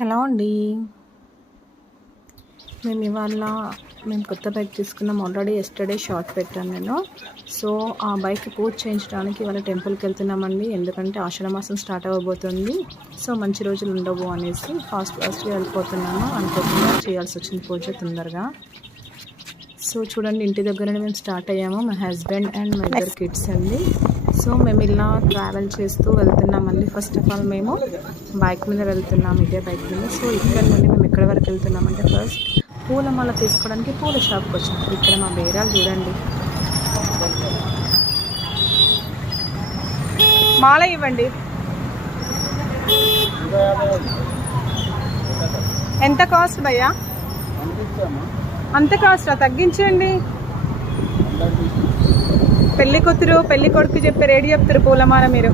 Hello అండి. మేము ఇవాళ మేము కొత్త బైక్ తీసుకున్నాం. ఆల్రెడీ ఎస్టర్డే షార్ట్ పెట్టాను నేను. సో ఆ బైక్ పూజ చేయించడానికి ఇవాళ టెంపుల్కి వెళ్తున్నామండి. ఎందుకంటే ఆషాఢ మాసం స్టార్ట్ అవ్వబోతుంది. సో మంచి రోజులు ఉండవు అనేసి ఫాస్ట్ ఫాస్ట్గా వెళ్ళిపోతున్నాను. అనుకోకుండా చేయాల్సి వచ్చింది పూజ తొందరగా. సో చూడండి ఇంటి దగ్గరనే మేము స్టార్ట్ అయ్యాము. మా హస్బెండ్ అండ్ మా ఇద్దరు కిడ్స్ అండి. సో మేము ఇలా ట్రావెల్ చేస్తూ వెళ్తున్నామండి ఫస్ట్ ఆఫ్ ఆల్ మేము బైక్ మీద వెళ్తున్నాము ఇదే బైక్ మీద. సో ఇక్కడ నుండి మేము ఎక్కడి వరకు వెళ్తున్నామంటే ఫస్ట్ పూలమాల తీసుకోవడానికి పూల షాప్కి వచ్చాము ఇక్కడ మా బేరాలు చూడండి. మాల ఇవ్వండి. ఎంత కాస్ట్ భయ్యా? అంత కాస్టా? తగ్గించండి పెళ్ళి కూతురు పెళ్ళి కొడుకు చెప్పే రేటు చెప్తారు పూలమాల మీరు.